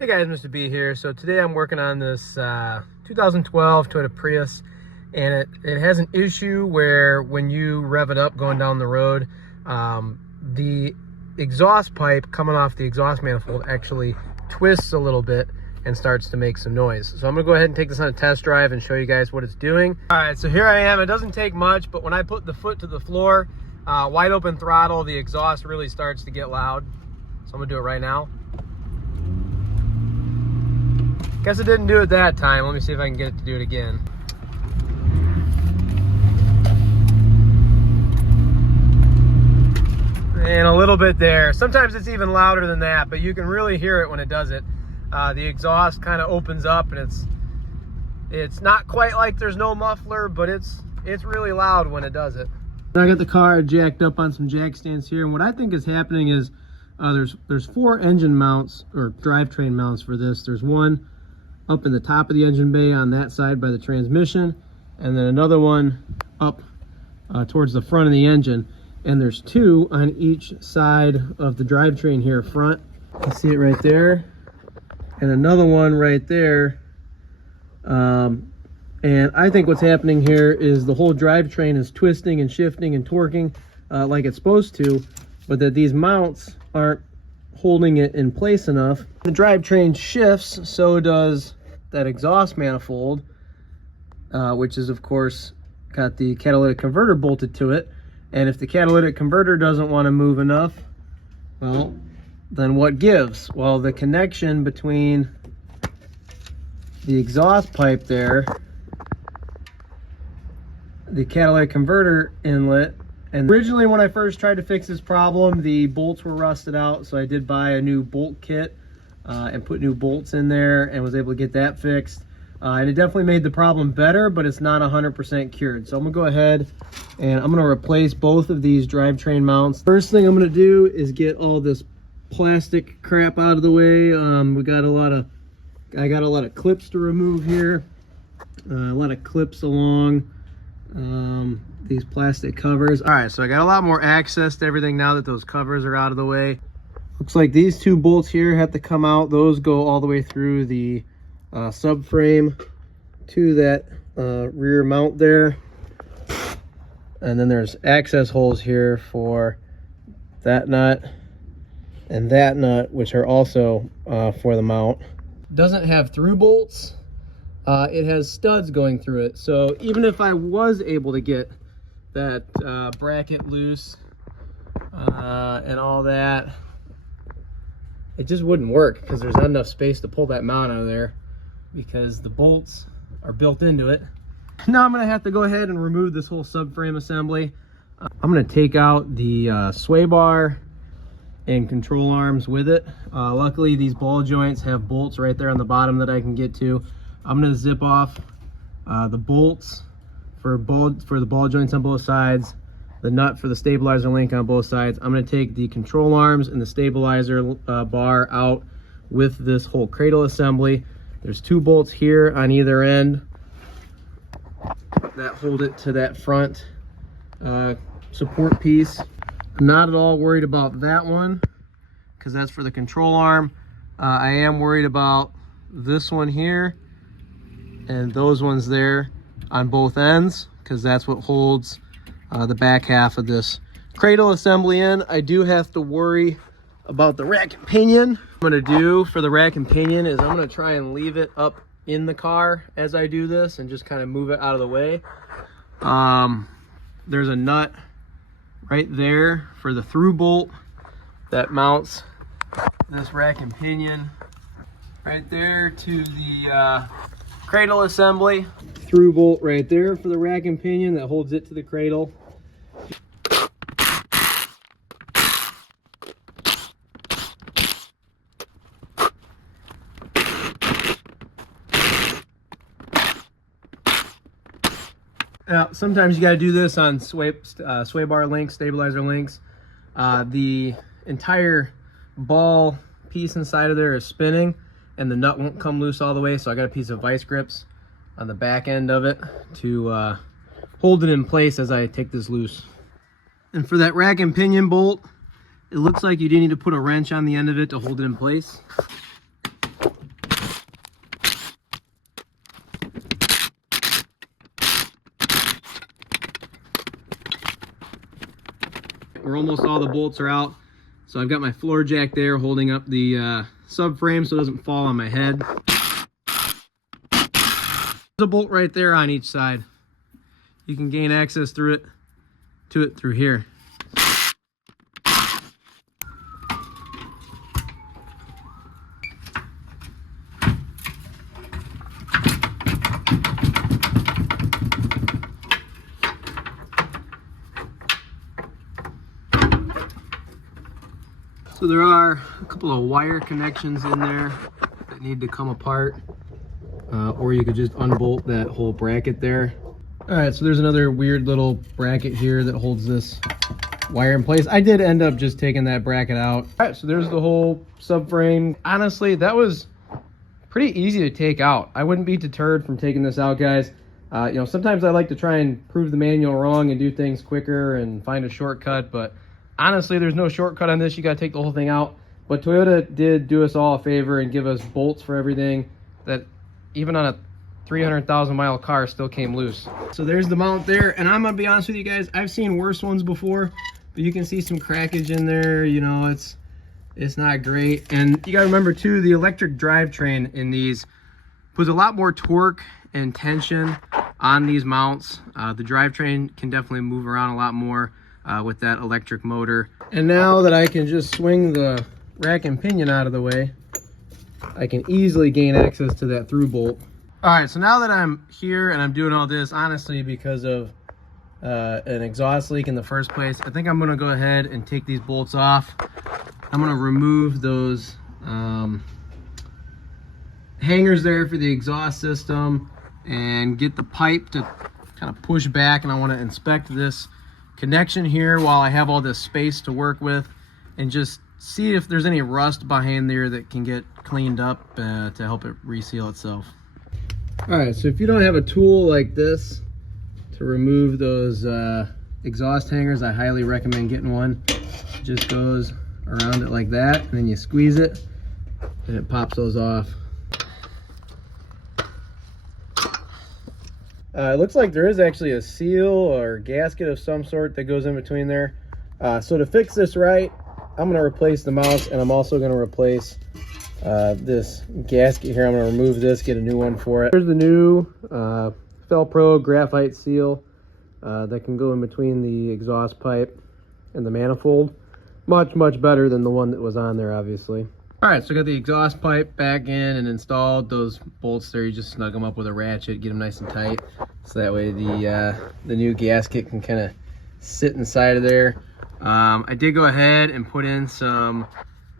Hey guys, Mr.B here. So today I'm working on this 2012 Toyota Prius, and it has an issue where when you rev it up going down the road, the exhaust pipe coming off the exhaust manifold actually twists a little bit and starts to make some noise. So I'm gonna go ahead and take this on a test drive and show you guys what it's doing. All right, so here I am. It doesn't take much, but when I put the foot to the floor, wide open throttle, the exhaust really starts to get loud. So I'm gonna do it right now. Guess it didn't do it that time. Let me see if I can get it to do it again. And a little bit there. Sometimes it's even louder than that, but you can really hear it when it does it. The exhaust kind of opens up, and it's not quite like there's no muffler, but it's really loud when it does it. I got the car jacked up on some jack stands here, and what I think is happening is there's 4 engine mounts or drivetrain mounts for this. There's one up in the top of the engine bay on that side by the transmission, and then another one up towards the front of the engine, and there's 2 on each side of the drivetrain here front. You see it right there, and another one right there. And I think what's happening here is the whole drivetrain is twisting and shifting and torquing like it's supposed to, but that these mounts aren't holding it in place enough. The drivetrain shifts, so does that exhaust manifold, which is of course got the catalytic converter bolted to it. And if the catalytic converter doesn't want to move enough, well, then what gives? Well, the connection between the exhaust pipe there, the catalytic converter inlet, and originally when I first tried to fix this problem, the bolts were rusted out, so I did buy a new bolt kit and put new bolts in there and was able to get that fixed. And it definitely made the problem better, but it's not 100% cured. So I'm gonna go ahead and I'm gonna replace both of these drivetrain mounts. First thing I'm gonna do is get all this plastic crap out of the way. I got a lot of clips to remove here. A lot of clips along these plastic covers. All right, so I got a lot more access to everything now that those covers are out of the way. Looks like these 2 bolts here have to come out. Those go all the way through the subframe to that rear mount there. And then there's access holes here for that nut and that nut, which are also for the mount. Doesn't have through bolts. It has studs going through it. So even if I was able to get that bracket loose and all that, it just wouldn't work because there's not enough space to pull that mount out of there because the bolts are built into it. Now I'm gonna have to go ahead and remove this whole subframe assembly. I'm gonna take out the sway bar and control arms with it. Luckily these ball joints have bolts right there on the bottom that I can get to. I'm gonna zip off the bolts for the ball joints on both sides, the nut for the stabilizer link on both sides. I'm going to take the control arms and the stabilizer bar out with this whole cradle assembly. There's 2 bolts here on either end that hold it to that front support piece. I'm not at all worried about that one because that's for the control arm. I am worried about this one here and those ones there on both ends because that's what holds the back half of this cradle assembly in. I do have to worry about the rack and pinion. What I'm gonna do for the rack and pinion is I'm gonna try and leave it up in the car as I do this and just kind of move it out of the way. There's a nut right there for the through bolt that mounts this rack and pinion right there to the cradle assembly. Through bolt right there for the rack and pinion that holds it to the cradle. Now, sometimes you got to do this on sway bar links, stabilizer links. The entire ball piece inside of there is spinning and the nut won't come loose all the way, so I got a piece of vice grips on the back end of it to hold it in place as I take this loose. And for that rack and pinion bolt, it looks like you do need to put a wrench on the end of it to hold it in place. where almost all the bolts are out. So I've got my floor jack there holding up the subframe so it doesn't fall on my head. There's a bolt right there on each side. You can gain access to it through here. So there are a couple of wire connections in there that need to come apart, or you could just unbolt that whole bracket there. All right, so there's another weird little bracket here that holds this wire in place. I did end up just taking that bracket out. All right, so there's the whole subframe. Honestly, that was pretty easy to take out. I wouldn't be deterred from taking this out, guys. You know, sometimes I like to try and prove the manual wrong and do things quicker and find a shortcut, but honestly, there's no shortcut on this. You got to take the whole thing out. But Toyota did do us all a favor and give us bolts for everything that even on a 300,000 mile car still came loose. So there's the mount there. And I'm going to be honest with you guys, I've seen worse ones before, but you can see some crackage in there. You know, it's not great. And you got to remember too, the electric drivetrain in these puts a lot more torque and tension on these mounts. The drivetrain can definitely move around a lot more with that electric motor. And now that I can just swing the rack and pinion out of the way, I can easily gain access to that through bolt. All right, so now that I'm here and I'm doing all this, honestly, because of an exhaust leak in the first place, I think I'm gonna go ahead and take these bolts off. I'm gonna remove those hangers there for the exhaust system and get the pipe to kind of push back, and I wanna inspect this connection here while I have all this space to work with and just see if there's any rust behind there that can get cleaned up to help it reseal itself. All right, so if you don't have a tool like this to remove those exhaust hangers, I highly recommend getting one. It just goes around it like that, and then you squeeze it and it pops those off. It looks like there is actually a seal or gasket of some sort that goes in between there. So to fix this right, I'm going to replace the mounts, and I'm also going to replace this gasket here. I'm going to remove this, get a new one for it. Here's the new Felpro graphite seal that can go in between the exhaust pipe and the manifold. Much, much better than the one that was on there, obviously. All right, so I got the exhaust pipe back in and installed. Those bolts there, you just snug them up with a ratchet, get them nice and tight, so that way the new gasket can kind of sit inside of there. I did go ahead and put in some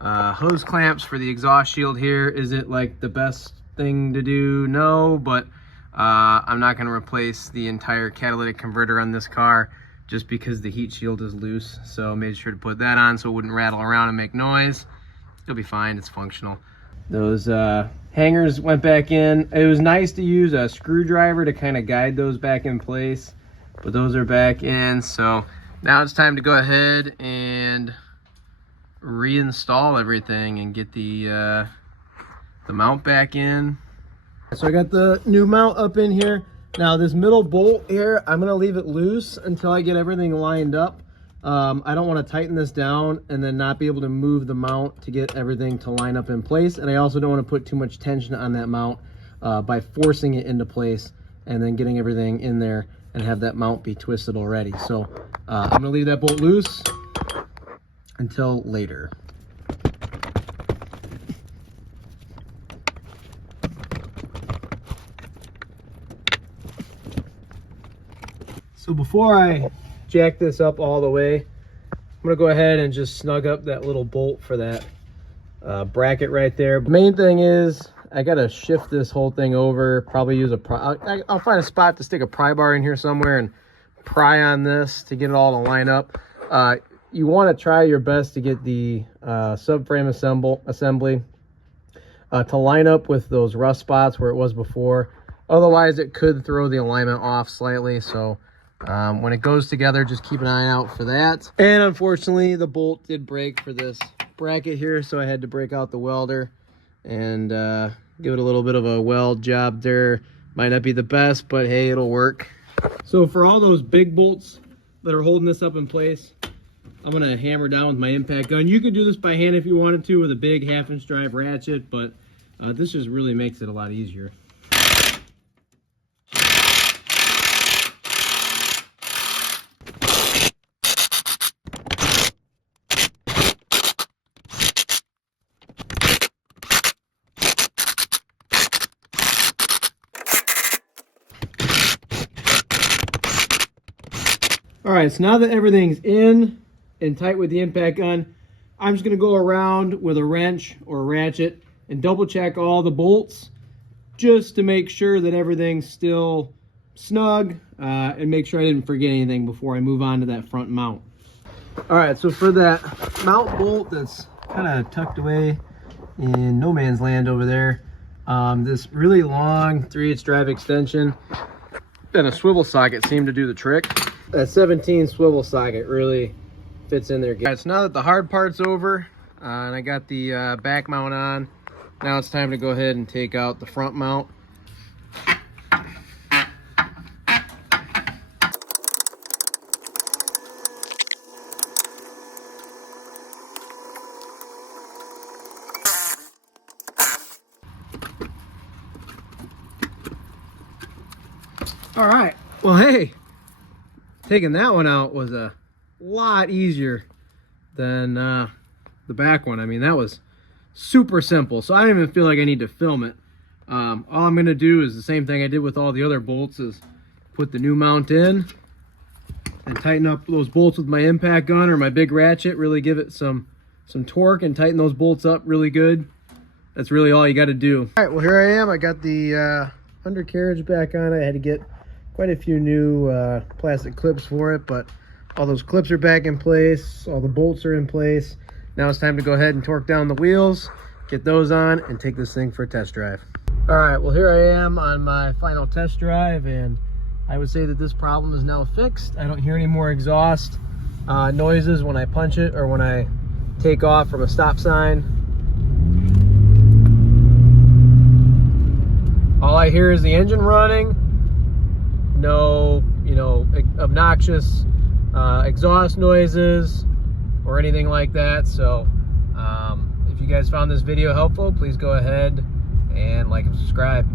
hose clamps for the exhaust shield here. Is it like the best thing to do? No, but I'm not going to replace the entire catalytic converter on this car just because the heat shield is loose. So I made sure to put that on so it wouldn't rattle around and make noise. It'll be fine, it's functional. Those hangers went back in. It was nice to use a screwdriver to kind of guide those back in place, but those are back in. So now it's time to go ahead and reinstall everything and get the mount back in. So I got the new mount up in here. Now this middle bolt here, I'm gonna leave it loose until I get everything lined up. I don't want to tighten this down and then not be able to move the mount to get everything to line up in place. And I also don't want to put too much tension on that mount by forcing it into place and then getting everything in there and have that mount be twisted already. So I'm going to leave that bolt loose until later. So before I jack this up all the way, I'm gonna go ahead and just snug up that little bolt for that bracket right there. The main thing is I gotta shift this whole thing over, probably use I'll find a spot to stick a pry bar in here somewhere and pry on this to get it all to line up. You want to try your best to get the subframe assembly to line up with those rust spots where it was before. Otherwise it could throw the alignment off slightly. So when it goes together, just keep an eye out for that. And unfortunately, the bolt did break for this bracket here, so I had to break out the welder and give it a little bit of a weld job there. Might not be the best, but hey, it'll work. So for all those big bolts that are holding this up in place, I'm gonna hammer down with my impact gun. You could do this by hand if you wanted to with a big 1/2" drive ratchet, but this just really makes it a lot easier. All right, so now that everything's in and tight with the impact gun, I'm just gonna go around with a wrench or a ratchet and double check all the bolts just to make sure that everything's still snug and make sure I didn't forget anything before I move on to that front mount. All right, so for that mount bolt that's kind of tucked away in no man's land over there, this really long 3/8 drive extension and a swivel socket seem to do the trick. That 17 swivel socket really fits in there. All right, so now that the hard part's over and I got the back mount on, now it's time to go ahead and take out the front mount. All right, well, hey, taking that one out was a lot easier than the back one. I mean, that was super simple, so I don't even feel like I need to film it. All I'm gonna do is the same thing I did with all the other bolts, is put the new mount in and tighten up those bolts with my impact gun or my big ratchet, really give it some torque and tighten those bolts up really good. That's really all you got to do. All right, well, here I am. I got the undercarriage back on. I had to get quite a few new plastic clips for it, but all those clips are back in place. All the bolts are in place. Now it's time to go ahead and torque down the wheels, get those on, and take this thing for a test drive. All right, well, here I am on my final test drive, and I would say that this problem is now fixed. I don't hear any more exhaust noises when I punch it or when I take off from a stop sign. All I hear is the engine running. No, obnoxious exhaust noises or anything like that. So if you guys found this video helpful, please go ahead and like and subscribe.